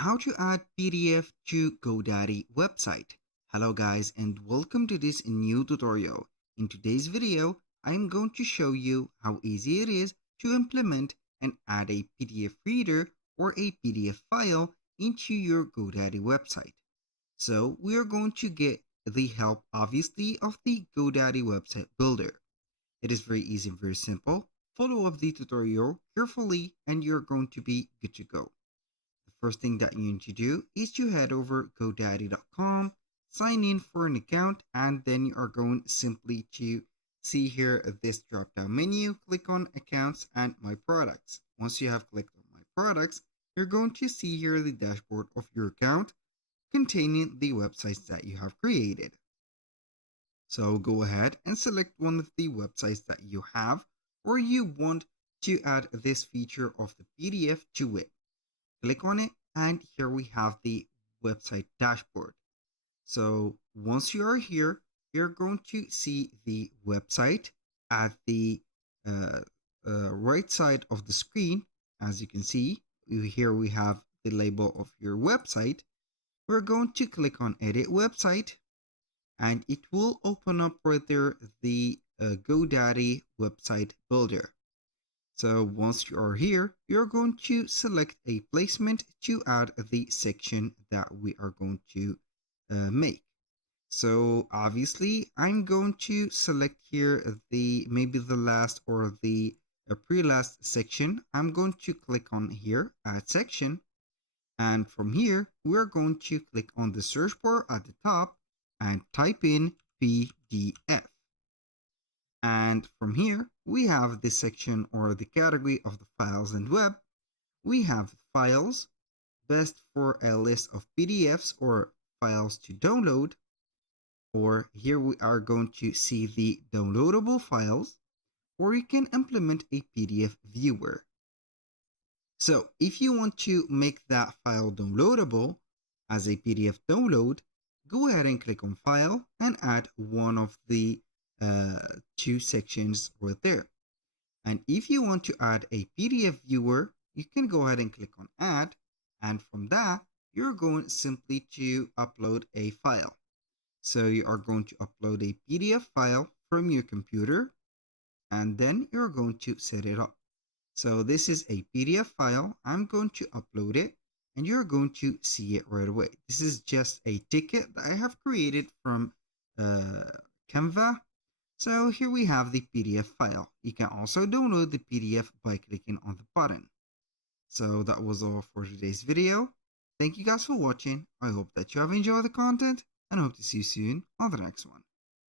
How to add PDF to GoDaddy website. Hello guys and welcome to this new tutorial. In today's video, I'm going to show you how easy it is to implement and add a PDF reader or a PDF file into your GoDaddy website. So we are going to get the help obviously of the GoDaddy website builder. It is very easy and very simple. Follow up the tutorial carefully and you're going to be good to go. The first thing that you need to do is to head over GoDaddy.com, sign in for an account, and then you are going simply to see here this drop down menu, click on accounts and my products. Once you have clicked on my products, you're going to see here the dashboard of your account containing the websites that you have created. So go ahead and select one of the websites that you have or you want to add this feature of the PDF to it. Click on it and here we have the website dashboard. So once you are here, you're going to see the website at the right side of the screen. As you can see, here we have the label of your website. We're going to click on edit website and it will open up right there the GoDaddy website builder. So once you are here, you're going to select a placement to add the section that we are going to make. So obviously I'm going to select here maybe the last or the pre-last section. I'm going to click on here add section. And from here, we're going to click on the search bar at the top and type in PDF. And from here, we have this section or the category of the files and web. We have files, best for a list of PDFs or files to download. Or here we are going to see the downloadable files, or you can implement a PDF viewer. So if you want to make that file downloadable as a PDF download, go ahead and click on File and add one of the two sections right there. And if you want to add a PDF viewer, you can go ahead and click on Add. And from that, you're going simply to upload a file. So you are going to upload a PDF file from your computer, and then you're going to set it up. So this is a PDF file. I'm going to upload it and you're going to see it right away. This is just a ticket that I have created from Canva. So here we have the PDF file. You can also download the PDF by clicking on the button. So that was all for today's video. Thank you guys for watching. I hope that you have enjoyed the content and hope to see you soon on the next one.